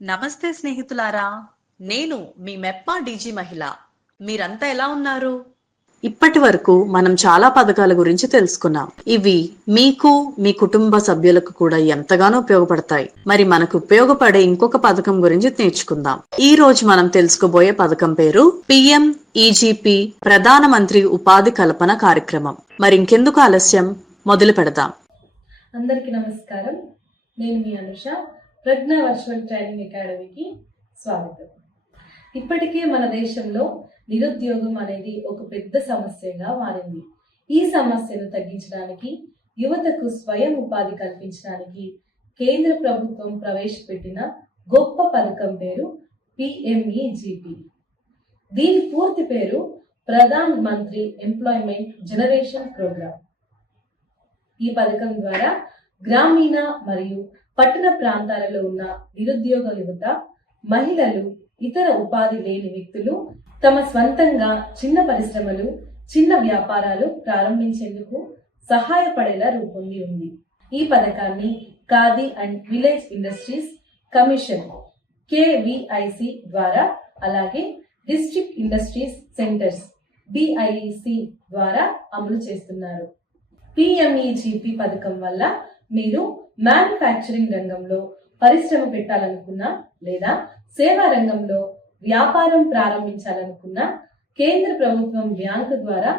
నమస్తే స్నేహితులారా, నేను మీ మెప్పా డీజీ మహిళ. మీరంతా ఎలా ఉన్నారు? ఇప్పటి వరకు మనం చాలా పథకాల గురించి తెలుసుకున్నాం. ఇవి మీకు మీ కుటుంబ సభ్యులకు కూడా ఎంతగానో ఉపయోగపడతాయి. మరి మనకు ఉపయోగపడే ఇంకొక పథకం గురించి నేర్చుకుందాం. ఈ రోజు మనం తెలుసుకోబోయే పథకం పేరు PMEGP, ప్రధానమంత్రి ఉపాధి కల్పన కార్యక్రమం. మరి ఇంకెందుకు ఆలస్యం, మొదలు పెడదాం. అందరికీ నమస్కారం. నేను మీ అనుష, ప్రజ్ఞ వర్చువల్ ట్రైనింగ్ అకాడమీకి స్వాగతం. ఇప్పటికే మన దేశంలో నిరుద్యోగం అనేది ఒక పెద్ద సమస్యగా మారింది. ఈ సమస్యను తగ్గించడానికి, యువతకు స్వయం ఉపాధి కల్పించడానికి కేంద్ర ప్రభుత్వం ప్రవేశపెట్టిన గొప్ప పథకం పేరు PMEGP. దీని పూర్తి పేరు Pradhan Mantri employment generation programme. ఈ పథకం ద్వారా గ్రామీణ మరియు పట్టణ ప్రాంతాలలో ఉన్న నిరుద్యోగ యువత, మహిళలు, ఇతర ఉపాధి లేని వ్యక్తులు తమ స్వంతంగా చిన్న పరిశ్రమలు, చిన్న వ్యాపారాలు ప్రారంభించేందుకు సహాయపడేలా రూపొంది ఉంది. ఈ పథకాన్ని khadi and village industries commission KVIC ద్వారా, అలాగే డిస్ట్రిక్ట్ ఇండస్ట్రీస్ సెంటర్స్ DIEC ద్వారా అమలు చేస్తున్నారు. PMEGP పథకం వల్ల మీరు మ్యానుఫ్యాక్చరింగ్ రంగంలో పరిశ్రమ పెట్టాలనుకున్నా లేదా సేవా రంగంలో వ్యాపారం ప్రారంభించాలనుకున్నా కేంద్ర ప్రభుత్వం బ్యాంకు ద్వారా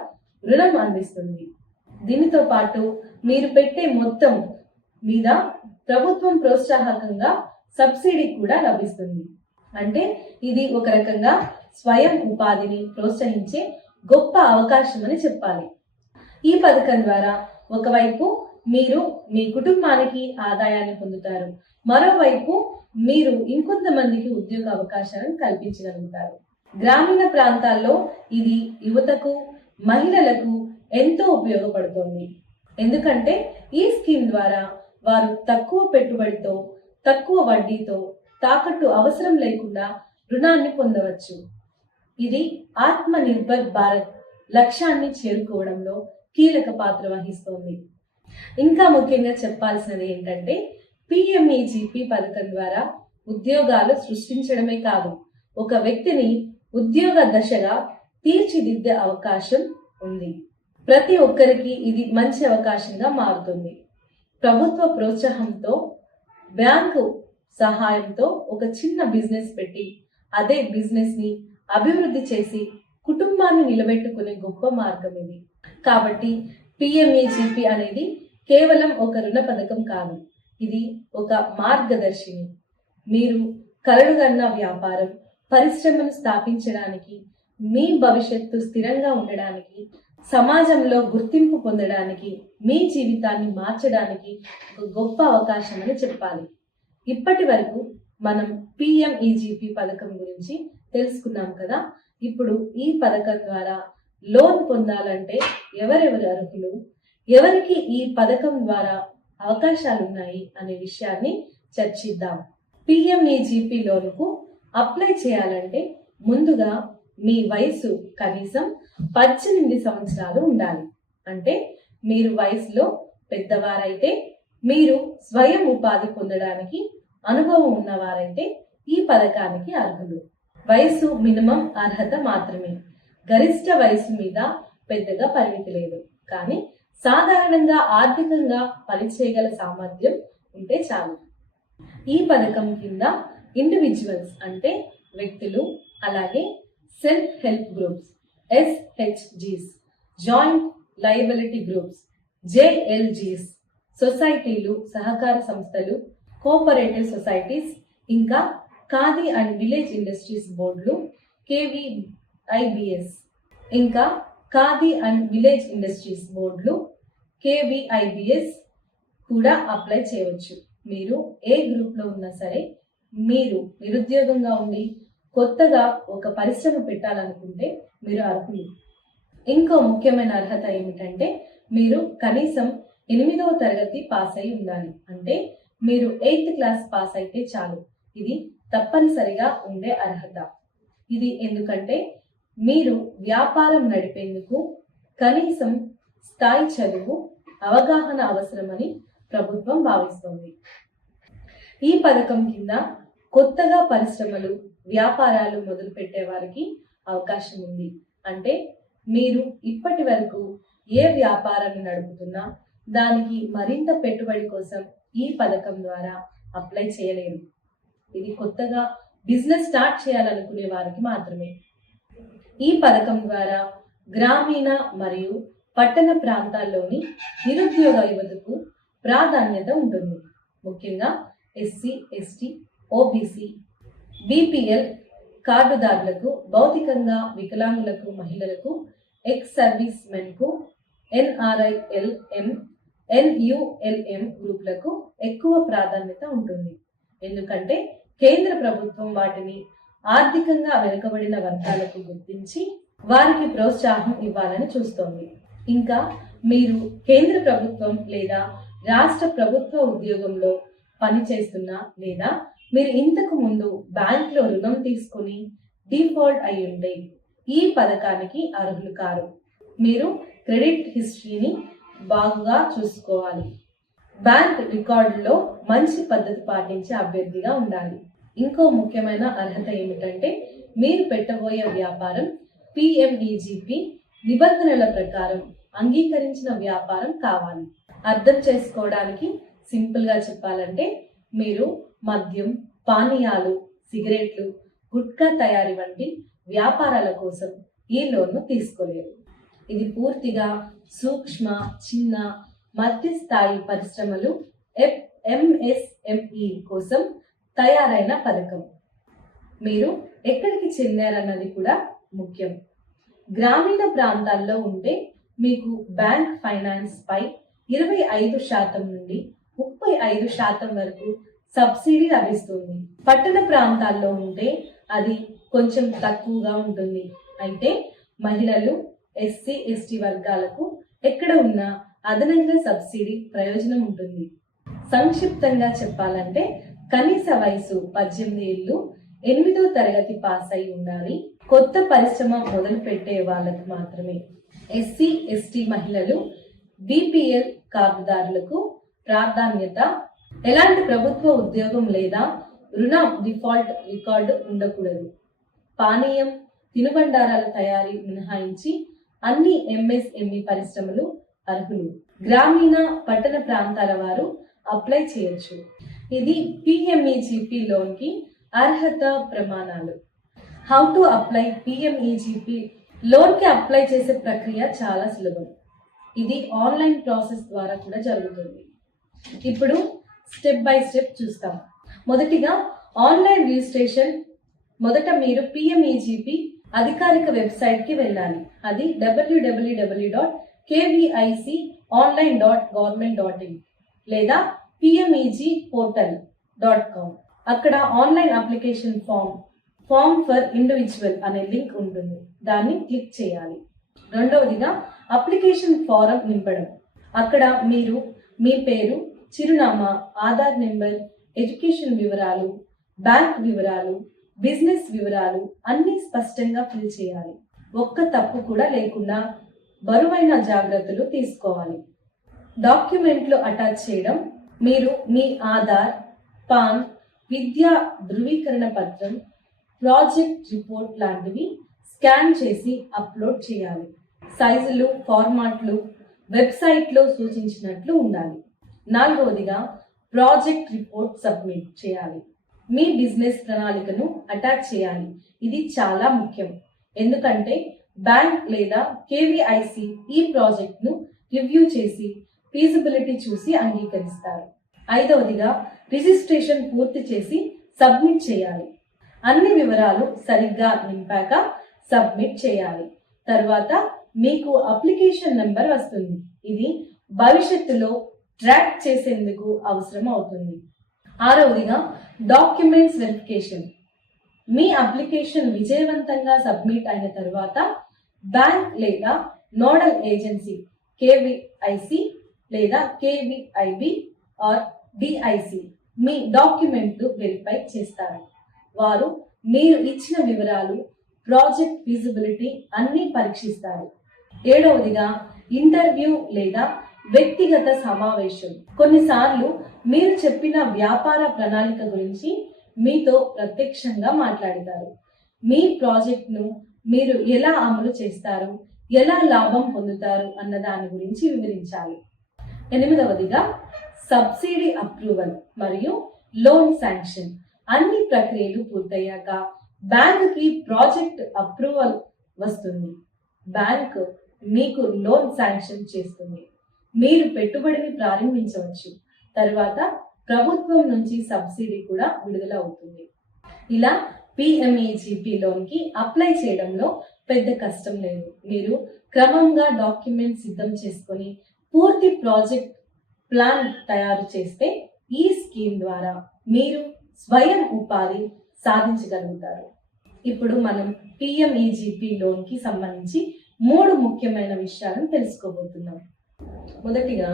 రుణం అందిస్తుంది. దీనితో పాటు మీరు పెట్టే మొత్తం మీద ప్రభుత్వం ప్రోత్సాహకంగా సబ్సిడీ కూడా లభిస్తుంది. అంటే ఇది ఒక రకంగా స్వయం ఉపాధిని ప్రోత్సహించే గొప్ప అవకాశం అని చెప్పాలి. ఈ పథకం ద్వారా ఒకవైపు మీరు మీ కుటుంబానికి ఆదాయాన్ని పొందుతారు, మరోవైపు మీరు ఇంకొంతమందికి ఉద్యోగ అవకాశాలను కల్పించగలుగుతారు. గ్రామీణ ప్రాంతాల్లో ఇది యువతకు, మహిళలకు ఎంతో ఉపయోగపడుతుంది. ఎందుకంటే ఈ స్కీమ్ ద్వారా వారు తక్కువ పెట్టుబడితో, తక్కువ వడ్డీతో, తాకట్టు అవసరం లేకుండా రుణాన్ని పొందవచ్చు. ఇది ఆత్మ నిర్భర్ భారత్ లక్ష్యాన్ని చేరుకోవడంలో కీలక పాత్ర వహిస్తోంది. ఇంకా ముఖ్యంగా చెప్పాల్సినది ఏంటంటే, PMEGP పథకం ద్వారా ఉద్యోగాలు సృష్టించడమే కాదు, ఒక వ్యక్తిని ఉద్యోగ దశగా తీర్చిదిద్దే అవకాశం ఉంది. ప్రతి ఒక్కరికి ఇది మంచి అవకాశంగా మారుతుంది. ప్రభుత్వ ప్రోత్సాహంతో, బ్యాంకు సహాయంతో ఒక చిన్న బిజినెస్ పెట్టి అదే బిజినెస్ ని అభివృద్ధి చేసి కుటుంబాన్ని నిలబెట్టుకునే గొప్ప మార్గం ఇది. కాబట్టి PMEGP అనేది కేవలం ఒక రుణ పథకం కాదు, ఇది ఒక మార్గదర్శిని. మీరు కలలుగన్న వ్యాపారం, పరిశ్రమను స్థాపించడానికి, మీ భవిష్యత్తు స్థిరంగా ఉండడానికి, సమాజంలో గుర్తింపు పొందడానికి, మీ జీవితాన్ని మార్చడానికి ఒక గొప్ప అవకాశం అని చెప్పాలి. ఇప్పటి వరకు మనం PMEGP పథకం గురించి తెలుసుకున్నాం కదా. ఇప్పుడు ఈ పథకం ద్వారా లోన్ పొందాలంటే ఎవరెవరు అర్హులు, ఎవరికి ఈ పథకం ద్వారా అవకాశాలు ఉన్నాయి అనే విషయాన్ని చర్చిద్దాం. PMEGP లోనుకు అప్లై చేయాలంటే ముందుగా మీ వయసు కనీసం 18 సంవత్సరాలు ఉండాలి. అంటే మీరు వయసులో పెద్దవారైతే, మీరు స్వయం ఉపాధి పొందడానికి అనుభవం ఉన్నవారైతే ఈ పథకానికి అర్హులు. వయసు మినిమం అర్హత మాత్రమే, గరిష్ట వయసు మీద పెద్దగా పరిమితి లేదు. కానీ సాధారణంగా ఆర్థికంగా పనిచేయగల సామర్థ్యం ఉంటే చాలు. ఈ పథకం కింద ఇండివిజువల్స్ అంటే వ్యక్తులు, అలాగే self help groups SHGs, joint liability groups JLGs, సొసైటీలు, సహకార సంస్థలు, కోఆపరేటివ్ సొసైటీస్, ఇంకా ఖాదీ అండ్ విలేజ్ ఇండస్ట్రీస్ బోర్డులు KVIBS, ఇంకా ఖాదీ అండ్ విలేజ్ ఇండస్ట్రీస్ బోర్డులు KVIBS కూడా అప్లై చేయవచ్చు. మీరు ఏ గ్రూప్లో ఉన్నా సరే, మీరు నిరుద్యోగంగా ఉండి కొత్తగా ఒక పరిశ్రమ పెట్టాలనుకుంటే మీరు అర్హులు. ఇంకో ముఖ్యమైన అర్హత ఏమిటంటే, మీరు కనీసం 8వ తరగతి పాస్ అయి ఉండాలి. అంటే మీరు 8th క్లాస్ పాస్ అయితే చాలు. ఇది తప్పనిసరిగా ఉండే అర్హత. ఇది ఎందుకంటే మీరు వ్యాపారం నడిపేందుకు కనీసం స్థాయి చదువు, అవగాహన అవసరమని ప్రభుత్వం భావిస్తోంది. ఈ పథకం కింద కొత్తగా పరిశ్రమలు, వ్యాపారాలు మొదలు పెట్టే వారికి అవకాశం ఉంది. అంటే మీరు ఇప్పటి వరకు ఏ వ్యాపారాన్ని నడుపుతున్నా దానికి మరింత పెట్టుబడి కోసం ఈ పథకం ద్వారా అప్లై చేయలేరు. ఇది కొత్తగా బిజినెస్ స్టార్ట్ చేయాలనుకునే వారికి మాత్రమే. ఈ పథకం ద్వారా గ్రామీణ మరియు పట్టణ ప్రాంతాల్లోని నిరుద్యోగ యువతకు ప్రాధాన్యత ఉంటుంది. ముఖ్యంగా ఎస్సీ, ఎస్టీ, ఓబీసీ, బీపీఎల్ కార్డుదారులకు, భౌతికంగా వికలాంగులకు, మహిళలకు, ఎక్స్ సర్వీస్ మెన్కు, NRILM, NULM గ్రూపులకు ఎక్కువ ప్రాధాన్యత ఉంటుంది. ఎందుకంటే కేంద్ర ప్రభుత్వం వాటిని ఆర్థికంగా వెనుకబడిన వర్గాలకు గుర్తించి వారికి ప్రోత్సాహం ఇవ్వాలని చూస్తోంది. ఇంకా మీరు కేంద్ర ప్రభుత్వం లేదా రాష్ట్ర ప్రభుత్వ ఉద్యోగంలో పనిచేస్తున్నా లేదా మీరు ఇంతకు ముందు బ్యాంక్లో రుణం తీసుకుని డిఫాల్ట్ అయి ఉంటే ఈ పథకానికి అర్హులు కారు. మీరు క్రెడిట్ హిస్టరీని బాగుగా చూసుకోవాలి. బ్యాంక్ రికార్డులో మంచి పద్ధతి పాటించే అభ్యర్థిగా ఉండాలి. ఇంకో ముఖ్యమైన అర్హత ఏమిటంటే మీరు పెట్టబోయే వ్యాపారం PMEGP నిబంధనల ప్రకారం అంగీకరించిన వ్యాపారం కావాలి. అర్థం చేసుకోవడానికి సింపుల్ గా చెప్పాలంటే మీరు మద్యం, పానీయాలు, సిగరెట్లు, గుట్కా తయారీ వంటి వ్యాపారాల కోసం ఈ లోన్ను తీసుకోలేరు. ఇది పూర్తిగా సూక్ష్మ, చిన్న, మధ్య స్థాయి పరిశ్రమలు MSME కోసం తయారైన పథకం. మీరు ఎక్కడికి చెందారన్నది కూడా ముఖ్యం. గ్రామీణ ప్రాంతాల్లో ఉంటే మీకు బ్యాంక్ ఫైనాన్స్ పై 25% నుండి 35% వరకు సబ్సిడీ లభిస్తుంది. పట్టణ ప్రాంతాల్లో ఉంటే అది కొంచెం తక్కువగా ఉంటుంది. అయితే మహిళలు, ఎస్సీ, ఎస్టీ వర్గాలకు ఎక్కడ ఉన్నా అదనంగా సబ్సిడీ ప్రయోజనం ఉంటుంది. సంక్షిప్తంగా చెప్పాలంటే కనీస వయసు 18 ఏళ్ళు, 8వ తరగతి పాస్ అయి ఉండాలి. కొత్త పరిశ్రమ మొదలు పెట్టే వాళ్ళకు మాత్రమే. ఎస్సీ, ఎస్టీ మహిళలు, బీపీఎల్ కార్డుదారులకు ప్రాధాన్యత. ఎలాంటి ప్రభుత్వ ఉద్యోగం లేదా రుణ డిఫాల్ట్ రికార్డు ఉండకూడదు. పానీయం, తినుబండారాల తయారీ మినహాయించి అన్ని MSME పరిశ్రమలు అర్హులు. గ్రామీణ, పట్టణ ప్రాంతాల వారు అప్లై చేయొచ్చు. ఇది PMEGP లోన్ కి అర్హత ప్రమాణాలు. How to apply PMEGP loan కి అప్లై చేసే ప్రక్రియ చాలా సులభం. ఇది ఆన్లైన్ ప్రాసెస్ ద్వారా కూడా జరుగుతుంది. ఇప్పుడు స్టెప్ బై స్టెప్ చూస్తాం. మొదటిగా ఆన్లైన్ రిజిస్ట్రేషన్. మొదట మీరు PMEGP అధికారిక వెబ్సైట్ కి వెళ్ళాలి. అది www.kviconline.government.in లేదా PMEGportal.com. అక్కడ online application form for individual అనే లింక్ ఉంటుంది. దాన్ని క్లిక్ చేయాలి. రెండవదిగా అప్లికేషన్ ఫారం నింపడం. అక్కడ మీరు మీ పేరు, చిరునామా, ఆధార్ నెంబర్, ఎడ్యుకేషన్ వివరాలు, బ్యాంక్ వివరాలు, బిజినెస్ వివరాలు అన్ని స్పష్టంగా ఫిల్ చేయాలి. ఒక్క తప్పు కూడా లేకుండా బరువైన జాగ్రత్తలు తీసుకోవాలి. డాక్యుమెంట్లు అటాచ్ చేయడం. మీరు మీ ఆధార్, పాన్, విద్యా ధృవీకరణ పత్రం, ప్రాజెక్ట్ రిపోర్ట్ లాంటివి స్కాన్ చేసి అప్లోడ్ చేయాలి. సైజులు, ఫార్మాట్లు వెబ్సైట్లో సూచించినట్లు ఉండాలి. నాలుగవదిగా ప్రాజెక్ట్ రిపోర్ట్ సబ్మిట్ చేయాలి. మీ బిజినెస్ ప్రణాళికను అటాచ్ చేయాలి. ఇది చాలా ముఖ్యం. ఎందుకంటే బ్యాంక్ లేదా KVIC ఈ ప్రాజెక్ట్ను రివ్యూ చేసి ఫీజిబిలిటీ చూసి అంగీకరిస్తారు. ఐదవదిగా రిజిస్ట్రేషన్ పూర్తి చేసి సబ్మిట్ చేయాలి. అన్ని వివరాలు సరిగ్గా నింపాక సబ్మిట్ చేయాలి. తర్వాత మీకు అప్లికేషన్ నెంబర్ వస్తుంది. ఇది భవిష్యత్తులో ట్రాక్ చేసేందుకు అవసరం అవుతుంది. ఆరవదిగా డాక్యుమెంట్స్ వెరిఫికేషన్. మీ అప్లికేషన్ విజయవంతంగా సబ్మిట్ అయిన తర్వాత బ్యాంక్ లేదా నోడల్ ఏజెన్సీ KVIC లేదా KVIB ఆర్ DIC మీ డాక్యుమెంట్లు వెరిఫై చేస్తారు. వారు మీరు ఇచ్చిన వివరాలు, ప్రాజెక్ట్ ఫీజిబిలిటీ అన్ని పరీక్షిస్తారు. ఏడవదిగా ఇంటర్వ్యూ లేదా వ్యక్తిగత సమావేశం. కొన్నిసార్లు మీరు చెప్పిన వ్యాపార ప్రణాళిక గురించి మీతో ప్రత్యక్షంగా మాట్లాడతారు. మీ ప్రాజెక్ట్ను మీరు ఎలా అమలు చేస్తారు, ఎలా లాభం పొందుతారు అన్న దాని గురించి వివరించాలి. 8వదిగా సబ్సిడీ అప్రూవల్ మరియు లోన్ శాంక్షన్. అన్ని ప్రక్రియలు పూర్తయ్యాక బ్యాంకుకి ప్రాజెక్ట్ అప్రూవల్ వస్తుంది. బ్యాంక్ మీకు లోన్ శాంక్షన్ చేస్తుంది. మీరు పెట్టుబడిని ప్రారంభించవచ్చు. తర్వాత ప్రభుత్వం నుంచి సబ్సిడీ కూడా విడుదల అవుతుంది. ఇలా పిఎంఈజీపీ లోన్ కి అప్లై చేయడంలో పెద్ద కష్టం లేదు. మీరు క్రమంగా డాక్యుమెంట్ సిద్ధం చేసుకొని పూర్తి ప్రాజెక్ట్ ప్లాన్ తయారు చేస్తే ఈ స్కీమ్ ద్వారా మీరు స్వయం ఉపాధి సాధించగలుగుతారు. ఇప్పుడు మనం పిఎంఈజీపీ లోన్ కి సంబంధించి 3 ముఖ్యమైన విషయాలను తెలుసుకోబోతున్నాం. మొదటిగా,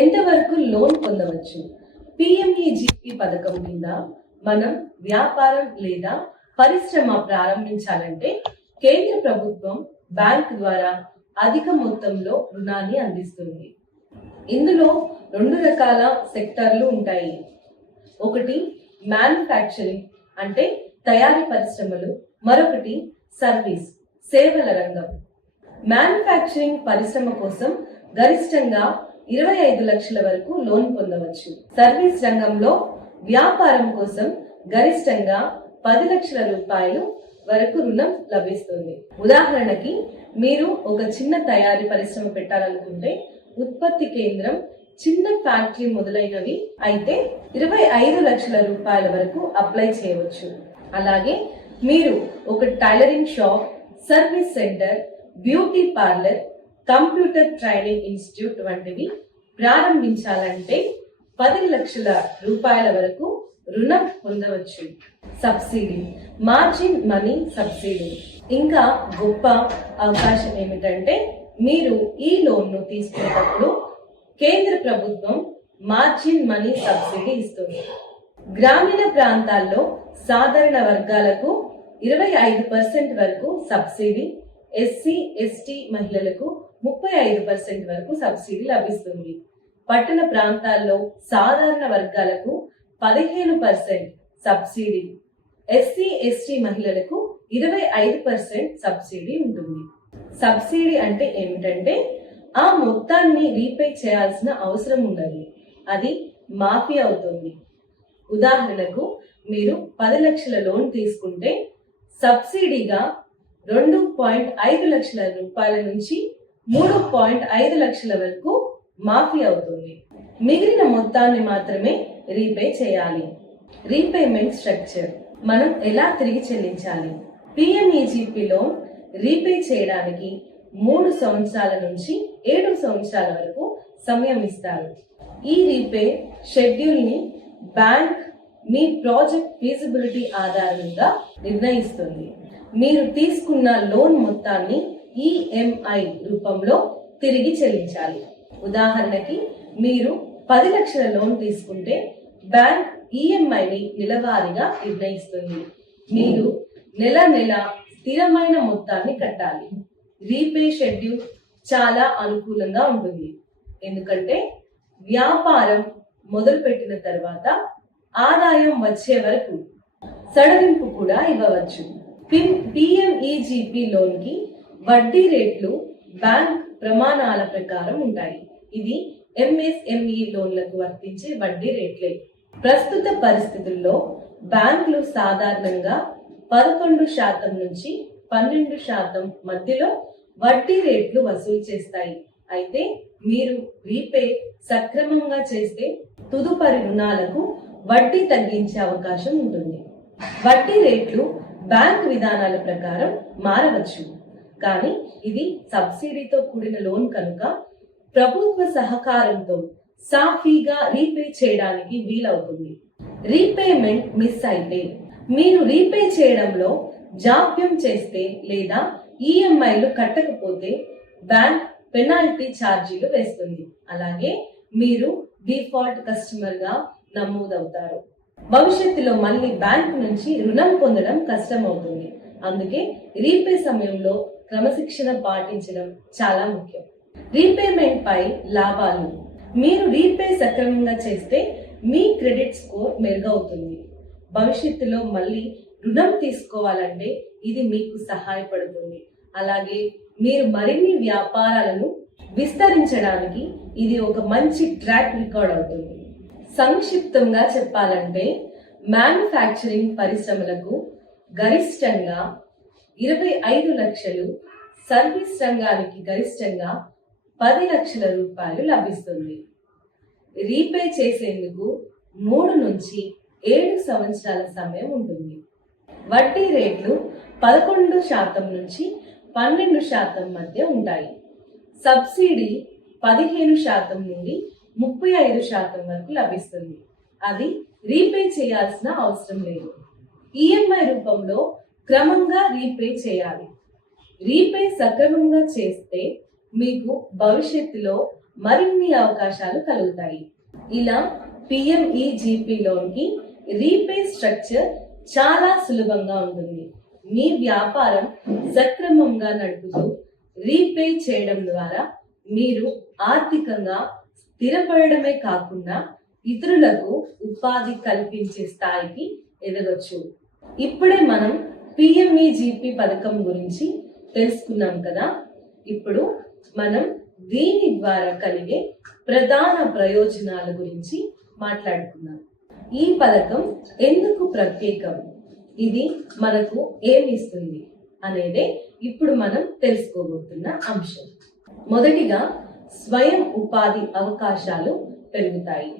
ఎంతవరకు లోన్ పొందవచ్చు? పిఎంఈజీపీ పథకం కింద మనం వ్యాపారం లేదా పరిశ్రమ ప్రారంభించాలంటే కేంద్ర ప్రభుత్వం బ్యాంక్ ద్వారా అధిక మొత్తంలో రుణాన్ని అందిస్తుంది. ఇందులో 2 రకాల సెక్టార్లు ఉంటాయి. ఒకటి మ్యానుఫ్యాక్చరింగ్ అంటే తయారీ పరిశ్రమలు, మరొకటి సర్వీస్ సేవల రంగం. మ్యానుఫ్యాక్చరింగ్ పరిశ్రమ కోసం గరిష్టంగా 25 లక్షల వరకు లోన్ పొందవచ్చు. సర్వీస్ రంగంలో వ్యాపారం కోసం గరిష్టంగా 10 లక్షల రూపాయలు వరకు రుణం లభిస్తుంది. ఉదాహరణకి, మీరు ఒక చిన్న తయారీ పరిశ్రమ పెట్టాలనుకుంటే ఉత్పత్తి కేంద్రం, చిన్న ఫ్యాక్టరీ మొదలైనవి అయితే 25 లక్షల రూపాయల వరకు అప్లై చేయవచ్చు. అలాగే మీరు ఒక tailoring shop, service centre, beauty parlour, computer training institute వంటివి ప్రారంభించాలంటే 10 లక్షల రూపాయల వరకు రుణం పొందవచ్చు. Subsidy, margin money subsidy. ఇంకా గొప్ప అవకాశం ఏమిటంటే, మీరు ఈ లోన్ను తీసుకునేటప్పుడు కేంద్ర ప్రభుత్వం మార్జిన్ మనీ సబ్సిడీ ఇస్తుంది. గ్రామీణ ప్రాంతాల్లో సాధారణ వర్గాలకు 25% వరకు సబ్సిడీ, ఎస్సీ ఎస్టీ మహిళలకు 35% వరకు సబ్సిడీ లభిస్తుంది. పట్టణ ప్రాంతాల్లో సాధారణ వర్గాలకు 15% సబ్సిడీ, ఎస్సీ ఎస్టీ మహిళలకు 25% సబ్సిడీ ఉంటుంది. సబ్సిడీ అంటే ఏమిటంటే, ఆ మొత్తాన్ని రీపే చేయాల్సిన అవసరం ఉండదు, అది మాఫీ అవుతుంది. ఉదాహరణకు, మీరు 10 లక్షల లోన్ తీసుకుంటే సబ్సిడీగా 2.5 లక్షల రూపాయల నుంచి 3.5 లక్షల వరకు మాఫీ అవుతుంది. మిగిలిన మొత్తాన్ని మాత్రమే రీపే చేయాలి. Repayment structure. మనం ఎలా తిరిగి చెల్లించాలి? పిఎంఈజీపీ లోన్ రీపే చేయడానికి 3 సంవత్సరాల నుంచి 7 సంవత్సరాల వరకు సమయం ఇస్తారు. ఈ రీపే షెడ్యూల్ ని బ్యాంక్ మీ ప్రాజెక్ట్ ఫీజిబిలిటీ ఆధారంగా నిర్ణయిస్తుంది. మీరు తీసుకున్న లోన్ మొత్తాన్ని ఈఎంఐ రూపంలో తిరిగి చెల్లించాలి. ఉదాహరణకి, మీరు 10 లక్షల లోన్ తీసుకుంటే బ్యాంక్ ఈఎంఐని నెలవారీగా నిర్ణయిస్తుంది. మీరు నెల స్థిరమైన మొత్తాన్ని కట్టాలి. రీపే షెడ్యూల్ చాలా అనుకూలంగా ఉంటుంది, ఎందుకంటే వ్యాపారం మొదలుపెట్టిన తర్వాత ఆదాయం వచ్చే వరకు సడలింపు కూడా ఇవ్వవచ్చు. పిఎంఈజీపీ లోన్ కి వడ్డీ రేట్లు బ్యాంక్ ప్రమాణాల ప్రకారం ఉంటాయి. ఇది ఎంఎస్ఎంఈ లోన్లకు వర్తించే వడ్డీ రేట్లే. ప్రస్తుత పరిస్థితుల్లో బ్యాంకులు సాధారణంగా 11% నుంచి 12% మధ్యలో వడ్డీ రేట్లు వసూలు చేస్తాయి. అయితే మీరు రీపే సక్రమంగా చేస్తే తదుపరి రుణాలకు వడ్డీ తగ్గించే అవకాశం ఉంటుంది. వడ్డీ రేట్లు బ్యాంక్ విధానాల ప్రకారం మారవచ్చు, కానీ ఇది సబ్సిడీతో కూడిన లోన్ కనుక ప్రభుత్వ సహకారంతో సాఫీగా రీపే చేయడానికి వీలవుతుంది. రీపేమెంట్ మిస్ అయితే, మీరు రీపే చేయడంలో జాప్యం చేస్తే లేదా ఈఎంఐలు కట్టకపోతే బ్యాంక్ పెనాల్టీ ఛార్జీలు వేస్తుంది. అలాగే మీరు డిఫాల్ట్ కస్టమర్ గా నమోదవుతారు. భవిష్యత్తులో మళ్ళీ బ్యాంక్ నుంచి రుణం పొందడం కష్టం అవుతుంది. అందుకే రీపే సమయంలో క్రమశిక్షణ పాటించడం చాలా ముఖ్యం. రీపేమెంట్ పై లాభాలు. మీరు రీపే సక్రమంగా చేస్తే మీ క్రెడిట్ స్కోర్ మెరుగవుతుంది. భవిష్యత్తులో మళ్ళీ రుణం తీసుకోవాలంటే ఇది మీకు సహాయపడుతుంది. అలాగే మీరు మరిన్ని వ్యాపారాలను విస్తరించడానికి ఇది ఒక మంచి ట్రాక్ రికార్డ్ అవుతుంది. సంక్షిప్తంగా చెప్పాలంటే మ్యానుఫ్యాక్చరింగ్ పరిశ్రమలకు గరిష్టంగా 25 లక్షలు, సర్వీస్ రంగానికి గరిష్టంగా 10 లక్షల రూపాయలు లభిస్తుంది. రీపే చేసేందుకు 3 నుంచి 7 సంవత్సరాల సమయం ఉంటుంది. వడ్డీ రేట్లు 11% నుంచి 12% మధ్య ఉంటాయి. సబ్సిడీ 15% నుండి 35% వరకు లభిస్తుంది. అది రీపే చేయాల్సిన అవసరం లేదు. ఈఎంఐ రూపంలో క్రమంగా రీపే చేయాలి. రీపే సక్రమంగా చేస్తే మీకు భవిష్యత్తులో మరిన్ని అవకాశాలు కలుగుతాయి. ఇలా పిఎంఈజీపీ లోన్కి రీపే స్ట్రక్చర్ చాలా సులభంగా ఉంటుంది. మీ వ్యాపారం సక్రమంగా నడుపుతూ రీపే చేయడం ద్వారా మీరు ఆర్థికంగా స్థిరపడమే కాకుండా ఇతరులకు ఉపాధి కల్పించే స్థాయికి ఎదగొచ్చు. ఇప్పుడే మనం పిఎంఈజీపీ పథకం గురించి తెలుసుకున్నాం కదా. ఇప్పుడు మనం దీని ద్వారా కలిగే ప్రధాన ప్రయోజనాల గురించి మాట్లాడుకుందాం. ఈ పథకం ఎందుకు ప్రత్యేకం, ఇది మనకు ఏమి ఇస్తుంది అనేదే ఇప్పుడు మనం తెలుసుకోబోతున్న అంశం. మొదటిగా స్వయం ఉపాధి అవకాశాలు పెరుగుతాయి.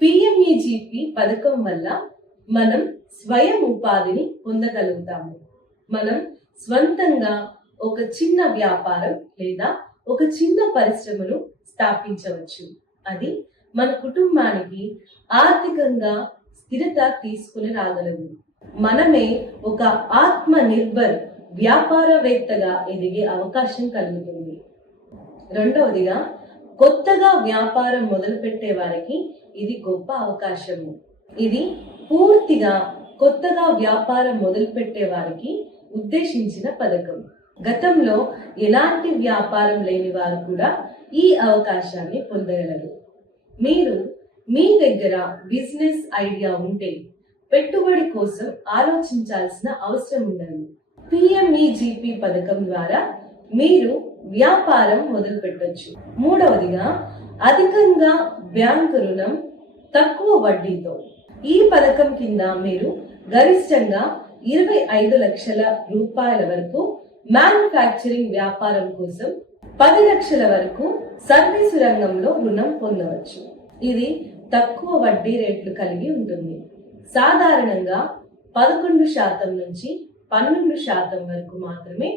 పిఎంఈజీపీ పథకం వల్ల మనం స్వయం ఉపాధిని పొందగలుగుతాము. మనం స్వంతంగా ఒక చిన్న వ్యాపారం లేదా ఒక చిన్న పరిశ్రమను స్థాపించవచ్చు. అది మన కుటుంబానికి ఆర్థికంగా స్థిరత తీసుకుని రాగలము. మనమే ఒక ఆత్మ నిర్భర్ వ్యాపారవేత్తగా ఎదిగే అవకాశం కలుగుతుంది. రెండవదిగా కొత్తగా వ్యాపారం మొదలుపెట్టే వారికి ఇది గొప్ప అవకాశము. ఇది పూర్తిగా కొత్తగా వ్యాపారం మొదలుపెట్టే వారికి ఉద్దేశించిన పథకం. గతంలో ఎలాంటి వ్యాపారం లేని వారు కూడా ఈ అవకాశాన్ని పొందగలరు. మీరు మీ దగ్గర బిజినెస్ ఐడియా ఉంటే పెట్టుబడి కోసం ఆలోచించాల్సిన అవసరం ఉండదు. పిఎంఈజీపీ పథకం ద్వారా మీరు వ్యాపారం మొదలు పెట్టొచ్చు. మూడవదిగా అధికంగా బ్యాంకు రుణం తక్కువ వడ్డీతో. ఈ పథకం కింద మీరు గరిష్టంగా 25 లక్షల రూపాయల వరకు మ్యానుఫ్యాక్చరింగ్ వ్యాపారం కోసం 10 లక్షల వరకు సర్వీసు రంగంలో రుణం పొందవచ్చు. ఇది తక్కువ వడ్డీ రేట్లు కలిగి ఉంటుంది. సాధారణంగా 11% నుంచి 12% వరకు మాత్రమే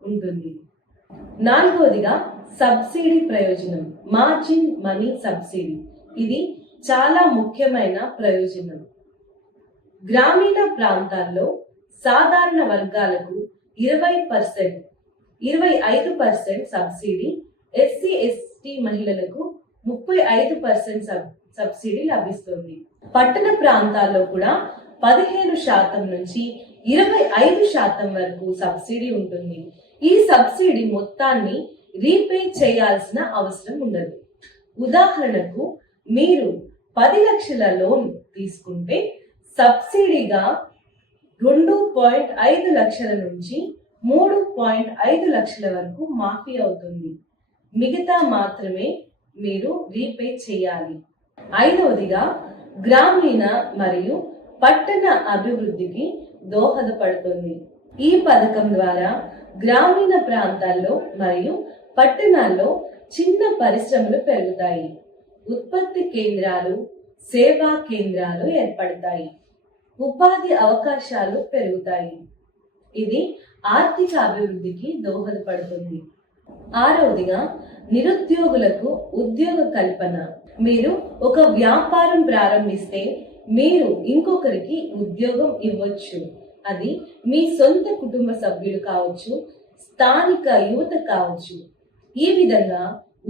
ఉంటుంది. నాలుగవదిగా సబ్సిడీ ప్రయోజనం, మార్జిన్ మనీ సబ్సిడీ. ఇది చాలా ముఖ్యమైన ప్రయోజనం. గ్రామీణ ప్రాంతాల్లో సాధారణ వర్గాలకు 25% సబ్సిడీ, ఎస్సీ ఎస్టీ మహిళలకు 35% సబ్సిడీ లభిస్తుంది. పట్టణ ప్రాంతాల్లో కూడా 15% నుంచి 25% వరకు సబ్సిడీ ఉంటుంది. ఈ సబ్సిడీ మొత్తాన్ని రీపే చేయాల్సిన అవసరం ఉండదు. ఉదాహరణకు మీరు 10 లక్షల లోన్ తీసుకుంటే సబ్సిడీగా 2.5 లక్షల నుంచి 3.5 లక్షల వరకు మాఫీ అవుతుంది. మిగతా మాత్రమే మీరు రీపే చేయాలి. ఐదవదిగా గ్రామీణ మరియు పట్టణ అభివృద్ధికి దోహదపడుతుంది. ఈ పథకం ద్వారా గ్రామీణ ప్రాంతాల్లో మరియు పట్టణాల్లో చిన్న పరిశ్రమలు పెరుగుతాయి. ఉత్పత్తి కేంద్రాలు, సేవా కేంద్రాలు ఏర్పడతాయి. ఉపాధి అవకాశాలు పెరుగుతాయి. ఇది ఆర్థిక అభివృద్ధికి దోహదపడుతుంది. ఆరవదిగా నిరుద్యోగులకు ఉద్యోగ కల్పన. మీరు ఒక వ్యాపారం ప్రారంభిస్తే మీరు ఇంకొకరికి ఉద్యోగం ఇవ్వచ్చు. అది మీ సొంత కుటుంబ సభ్యులు కావచ్చు, స్థానిక యువత కావచ్చు. ఈ విధంగా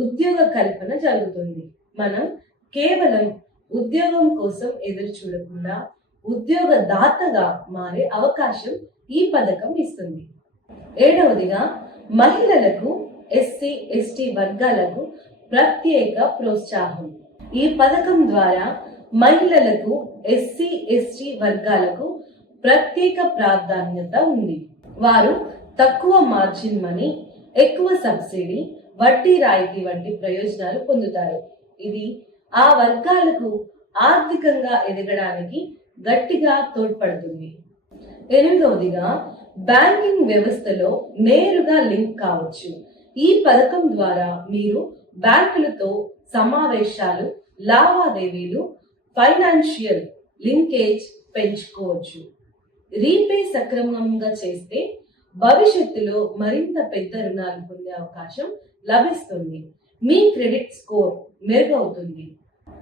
ఉద్యోగ కల్పన జరుగుతుంది. మనం కేవలం ఉద్యోగం కోసం ఎదురు చూడకుండా ఉద్యోగదాతగా మారే అవకాశం ఈ పథకం ఇస్తుంది. ఏడవదిగా మహిళలకు, ఎస్సీ ఎస్టీ వర్గాలకు ప్రత్యేక ప్రోత్సాహం. ఈ పథకం ద్వారా మహిళలకు, ఎస్సీ ఎస్టీ వర్గాలకు ప్రత్యేక ప్రాధాన్యత ఉంది. వారు తక్కువ మార్జిన్ మనీ, ఎక్కువ సబ్సిడీ, వడ్డీ రాయితీ వంటి ప్రయోజనాలు పొందుతారు. ఇది ఆ వర్గాలకు ఆర్థికంగా ఎదగడానికి గట్టిగా తోడ్పడుతుంది. 8వదిగా బ్యాంకింగ్ వ్యవస్థలో నేరుగా లింక్ కావచ్చు. ఈ పథకం ద్వారా మీరు బ్యాంకులతో సమావేశాలు, లావాదేవీలు, ఫైనాన్షియల్ లింకేజ్ పెంచుకోవచ్చు. రీపే సక్రమంగా చేస్తే భవిష్యత్తులో మరింత పెద్ద రుణాలు పొందే అవకాశం లభిస్తుంది. మీ క్రెడిట్ స్కోర్ మెరుగవుతుంది.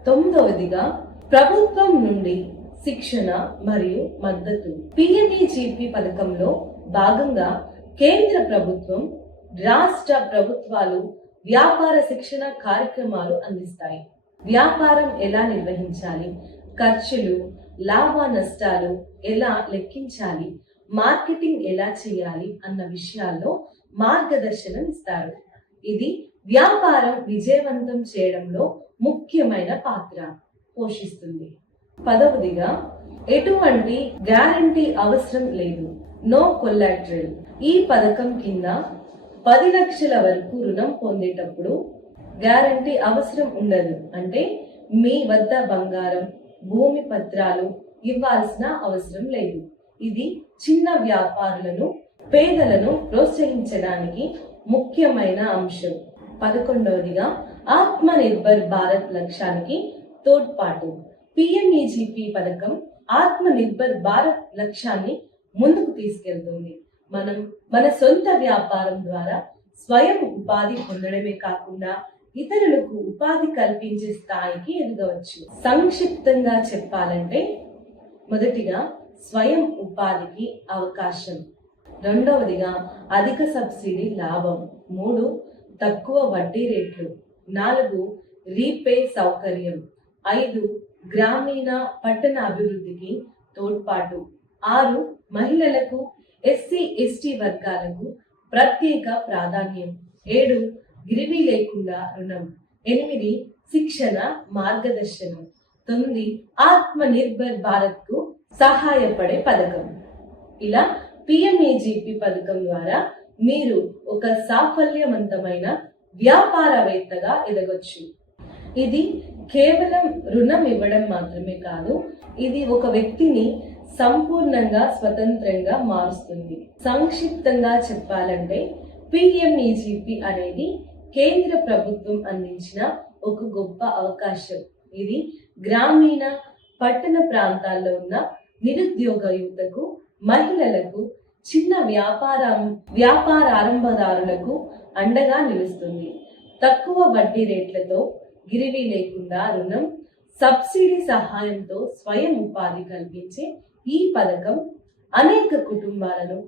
9వదిగా ప్రభుత్వం నుండి శిక్షణ మరియు మద్దతు. పిఎంఈజీపీ పథకంలో భాగంగా కేంద్ర ప్రభుత్వం, రాష్ట్ర ప్రభుత్వాలు వ్యాపార శిక్షణ కార్యక్రమాలు అందిస్తాయి. వ్యాపారం ఎలా నిర్వహించాలి, ఖర్చులు, లాభ నష్టాలు ఎలా లెక్కించాలి, మార్కెటింగ్ ఎలా చేయాలి అన్న విషయాల్లో మార్గదర్శనం ఇస్తారు. ఇది వ్యాపారం విజయవంతం చేయడంలో ముఖ్యమైన పాత్ర పోషిస్తుంది. 10వదిగా ఎటువంటి గ్యారంటీ అవసరం లేదు. No collateral. ఈ పథకం కింద 10 లక్షల వరకు రుణం పొందేటప్పుడు గ్యారంటీ అవసరం ఉండదు. అంటే మీ వద్ద బంగారం, భూమి పత్రాలు ఇవ్వాల్సిన అవసరం లేదు. ఇది చిన్న వ్యాపారులను, పేదలను ప్రోత్సహించడానికి ముఖ్యమైన అంశం. 11వదిగా ఆత్మ నిర్భర్ భారత్ లక్ష్యానికి తోడ్పాటు. పిఎంఈజీపీ పథకం ఆత్మ నిర్భర్ భారత్ లక్ష్యాన్ని ముందుకు తీసుకెళ్తుంది. మనం మన సొంత వ్యాపారం ద్వారా స్వయం ఉపాధి పొందడమే కాకుండా ఇతరులకు ఉపాధి కల్పించే స్థాయికి ఎదగవచ్చు. సంక్షిప్తంగా చెప్పాలంటే, మొదటిగా స్వయం ఉపాధికి అవకాశం, 2వదిగా అధిక సబ్సిడీ లాభం, 3 తక్కువ వడ్డీ రేట్లు, 4 రీపే సౌకర్యం, 5 గ్రామీణ పట్టణ అభివృద్ధికి తోడ్పాటు, 6 మహిళలకు, ఎస్సీ ఎస్టీ వర్గాలకు ప్రత్యేక ప్రాధాన్యం, 7 గిరివీ లేకుండా రుణం, 8 శిక్షణ మార్గదర్శనం, 9 ఆత్మ నిర్భర్ భారత్ కు సహాయపడే పథకం. ఇలా పిఎంఈజీపీ పథకం ద్వారా మీరు ఒక సాఫల్యవంతమైన వ్యాపారవేత్తగా ఎదగొచ్చు. ఇది కేవలం రుణం ఇవ్వడం మాత్రమే కాదు, ఇది ఒక వ్యక్తిని సంపూర్ణంగా స్వతంత్రంగా మారుస్తుంది. సంక్షిప్తంగా చెప్పాలంటే, పిఎంఈజీపీ అనేది కేంద్ర ప్రభుత్వం అందించిన ఒక గొప్ప అవకాశం. ఇది గ్రామీణ, పట్టణ ప్రాంతాల్లో ఉన్న నిరుద్యోగ యువతకు, మహిళలకు, చిన్న వ్యాపారారంభదారులకు అండగా నిలుస్తుంది. తక్కువ వడ్డీ రేట్లతో, గిరివీ లేకుండా రుణం, సబ్సిడీ సహాయంతో స్వయం ఉపాధి కల్పించే ఈ పథకం అనేక కుటుంబాలను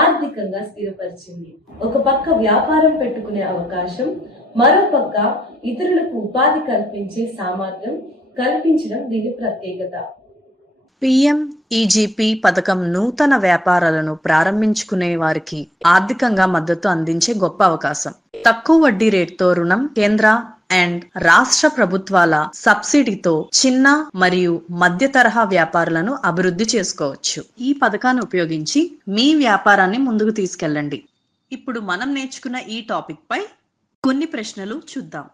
ఆర్థికంగా స్థిరపరిచింది. ఒక పక్క వ్యాపారం పెట్టుకునే అవకాశం, మరో పక్క ఇతరులకు ఉపాధి కల్పించే సామర్థ్యం కల్పించడం దీని ప్రత్యేకత. పిఎంఈజీపీ పథకం నూతన వ్యాపారాలను ప్రారంభించుకునే వారికి ఆర్థికంగా మద్దతు అందించే గొప్ప అవకాశం. తక్కువ వడ్డీ రేటుతో రుణం, కేంద్ర అండ్ రాష్ట్ర ప్రభుత్వాల సబ్సిడీతో చిన్న మరియు మధ్య తరహా వ్యాపారులను అభివృద్ధి చేసుకోవచ్చు. ఈ పథకాన్ని ఉపయోగించి మీ వ్యాపారాన్ని ముందుకు తీసుకెళ్ళండి. ఇప్పుడు మనం నేర్చుకున్న ఈ టాపిక్ పై కొన్ని ప్రశ్నలు చూద్దాం.